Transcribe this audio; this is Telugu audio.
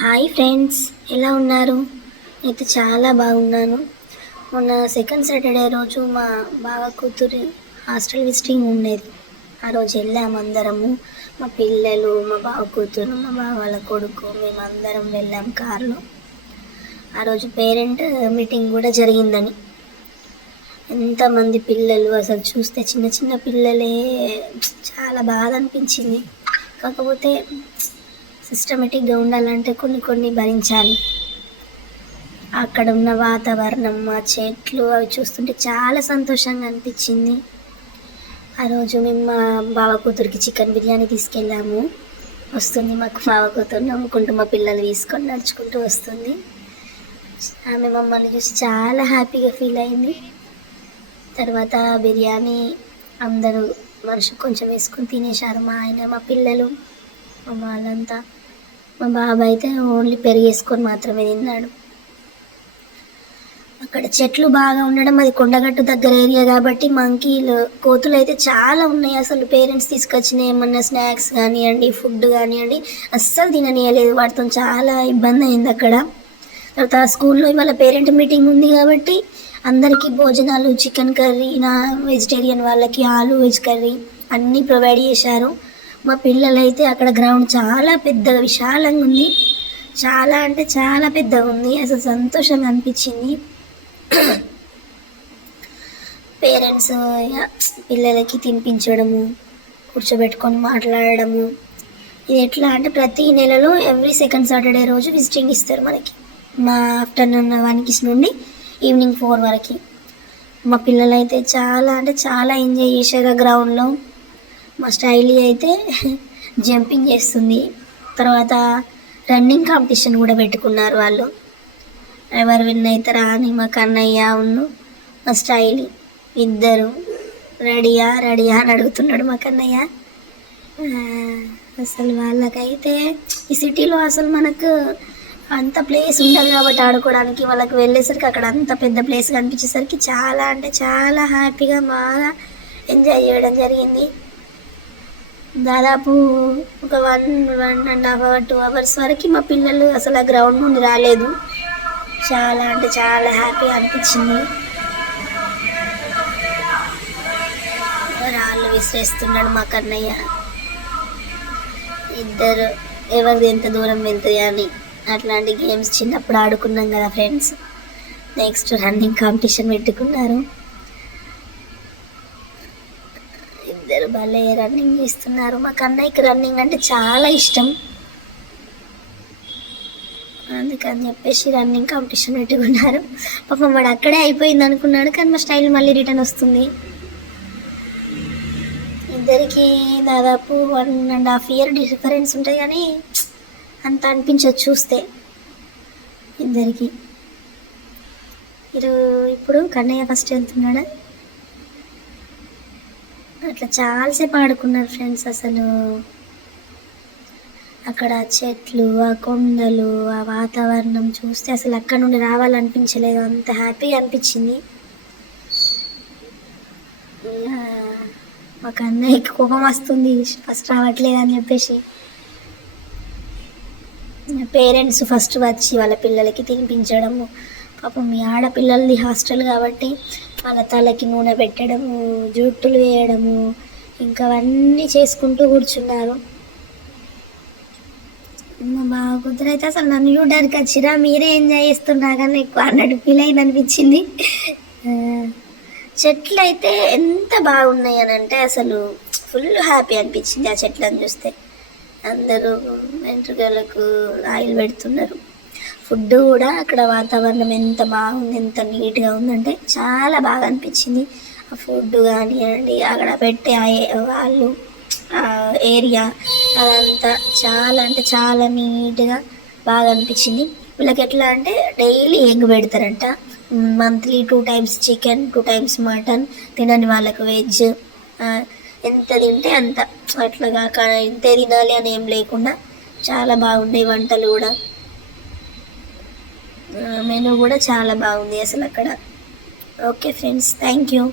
హాయ్ ఫ్రెండ్స్, ఎలా ఉన్నారు? అయితే చాలా బాగున్నాను. మొన్న సెకండ్ సాటర్డే రోజు మా బావ కూతురి హాస్టల్ విజిటింగ్ ఉండేది. ఆ రోజు వెళ్ళాము అందరము, మా పిల్లలు, మా బావ కూతురు, మా బావ వాళ్ళ కొడుకు, మేమందరం వెళ్ళాం కారులో. ఆ రోజు పేరెంట్ మీటింగ్ కూడా జరిగిందని. ఎంతమంది పిల్లలు అసలు చూస్తే చిన్న చిన్న పిల్లలే. చాలా బాధ అనిపించింది. కాకపోతే సిస్టమేటిక్గా ఉండాలంటే కొన్ని కొన్ని భరించాలి. అక్కడ ఉన్న వాతావరణం, ఆ చెట్లు అవి చూస్తుంటే చాలా సంతోషంగా అనిపించింది. ఆ రోజు మేము మా బావ కూతురికి చికెన్ బిర్యానీ తీసుకెళ్ళాము. వస్తుంది మాకు బావ కూతురు నవ్వుకుంటూ మా పిల్లలు తీసుకొని నడుచుకుంటూ వస్తుంది. ఆమె మమ్మల్ని చూసి చాలా హ్యాపీగా ఫీల్ అయింది. తర్వాత బిర్యానీ అందరూ మనిషికి కొంచెం వేసుకొని తినేశారు. మా ఆయన, మా పిల్లలు, మా వాళ్ళంతా. మా బాబాయ్ అయితే ఓన్లీ పెరిగేసుకొని మాత్రమే తిన్నాడు. అక్కడ చెట్లు బాగా ఉండడం, అది కొండగట్టు దగ్గర ఏరియా కాబట్టి మంకీలు, కోతులు అయితే చాలా ఉన్నాయి. అసలు పేరెంట్స్ తీసుకొచ్చిన ఏమన్నా స్నాక్స్ కానివ్వండి, ఫుడ్ కానివ్వండి అస్సలు తిననీయలేదు. వాటితో చాలా ఇబ్బంది అయింది అక్కడ. తర్వాత స్కూల్లో ఇవాళ పేరెంట్ మీటింగ్ ఉంది కాబట్టి అందరికీ భోజనాలు, చికెన్ కర్రీ, వెజిటేరియన్ వాళ్ళకి ఆలు వెజ్ కర్రీ అన్నీ ప్రొవైడ్ చేశారు. మా పిల్లలైతే అక్కడ గ్రౌండ్ చాలా పెద్దగా విశాలంగా ఉంది. చాలా అంటే చాలా పెద్దగా ఉంది. అసలు సంతోషంగా అనిపించింది. పేరెంట్స్ పిల్లలకి తినిపించడము, కూర్చోబెట్టుకొని మాట్లాడడము. ఇది ఎట్లా అంటే ప్రతి నెలలో ఎవ్రీ సెకండ్ సాటర్డే రోజు విజిటింగ్ ఇస్తారు మనకి. మా ఆఫ్టర్నూన్ 1 నుండి ఈవినింగ్ 4 వరకు. మా పిల్లలైతే చాలా అంటే చాలా ఎంజాయ్ చేశారు ఆ గ్రౌండ్లో. మా స్టైలీ అయితే జంపింగ్ చేస్తుంది. తర్వాత రన్నింగ్ కాంపిటీషన్ కూడా పెట్టుకున్నారు వాళ్ళు. ఎవరు విన్ అవుతారా అని మా కన్నయ్య ఉన్ను మా స్టైలీ ఇద్దరు రెడీయా అని అడుగుతున్నాడు మా కన్నయ్య. అసలు వాళ్ళకైతే ఈ సిటీలో అసలు మనకు అంత ప్లేస్ ఉండదు కాబట్టి ఆడుకోవడానికి. వాళ్ళకి వెళ్ళేసరికి అక్కడ అంత పెద్ద ప్లేస్ కనిపించేసరికి చాలా అంటే చాలా హ్యాపీగా బాగా ఎంజాయ్ చేయడం జరిగింది. దాదాపు ఒక 1.5 hours 2 hours వరకు మా పిల్లలు అసలు ఆ గ్రౌండ్ నుండి రాలేదు. చాలా అంటే చాలా హ్యాపీ అనిపించింది. రాళ్ళు విసిరేస్తున్నాడు మా కన్నయ్య. ఇద్దరు ఎవరిది ఎంత దూరం వెళ్తుంది అని అట్లాంటి గేమ్స్ చిన్నప్పుడు ఆడుకున్నాం కదా ఫ్రెండ్స్. నెక్స్ట్ రన్నింగ్ కాంపిటీషన్ పెట్టుకున్నారు. ఇద్దరు భలే రన్నింగ్ చేస్తున్నారు. మా కన్నయ్యకి రన్నింగ్ అంటే చాలా ఇష్టం. అందుకని చెప్పేసి రన్నింగ్ కాంపిటీషన్ పెట్టుకున్నారు. పాపం వాడు అక్కడే అయిపోయింది అనుకున్నాడు, కానీ మా స్టైల్ మళ్ళీ రిటర్న్ వస్తుంది. ఇద్దరికి దాదాపు 1.5 years డిఫరెన్స్ ఉంటుంది, కానీ అంత అనిపించదు చూస్తే ఇద్దరికి. ఇప్పుడు కన్నయ్య ఫస్ట్ వెళ్తున్నాడా. అట్లా చాలాసేపు ఆడుకున్నారు ఫ్రెండ్స్. అసలు అక్కడ చెట్లు, ఆ కొండలు, ఆ వాతావరణం చూస్తే అసలు అక్కడ నుండి రావాలనిపించలేదు. అంత హ్యాపీగా అనిపించింది. మా కన్నయ్యకి కోపం వస్తుంది ఫస్ట్ రావట్లేదు అని చెప్పేసి. పేరెంట్స్ ఫస్ట్ వచ్చి వాళ్ళ పిల్లలకి తినిపించడము. పాపం మీ ఆడపిల్లలది హాస్టల్ కాబట్టి వాళ్ళ తలకి నూనె పెట్టడము, జుట్టులు వేయడము, ఇంకా అవన్నీ చేసుకుంటూ కూర్చున్నారు. మా బావ కూతురు అయితే అసలు నన్ను చూడడానికి వచ్చిరా, మీరే ఎంజాయ్ చేస్తున్నా కానీ ఎక్కువ అన్నట్టు ఫీల్ అయింది అనిపించింది. చెట్లు అయితే ఎంత బాగున్నాయి అని అంటే అసలు ఫుల్ హ్యాపీ అనిపించింది ఆ చెట్లను చూస్తే. అందరూ వెంట్రుకలకు ఆయిల్ పెడుతున్నారు. ఫుడ్ కూడా అక్కడ వాతావరణం ఎంత బాగుంది, ఎంత నీట్గా ఉందంటే చాలా బాగా అనిపించింది. ఆ ఫుడ్ కానివ్వండి, అక్కడ పెట్టే వాళ్ళు, ఏరియా అదంతా చాలా అంటే చాలా నీట్గా బాగా అనిపించింది. వీళ్ళకి ఎట్లా అంటే డైలీ ఎగ్ పెడతారంట. Monthly 2 times chicken, 2 times mutton. తినని వాళ్ళకు వెజ్. ఎంత తింటే అంత, అట్లాగా ఇంతే తినాలి అని ఏం లేకుండా చాలా బాగున్నాయి వంటలు కూడా. మెనూ కూడా చాలా బాగుంది అసలు అక్కడ. Okay friends, thank you.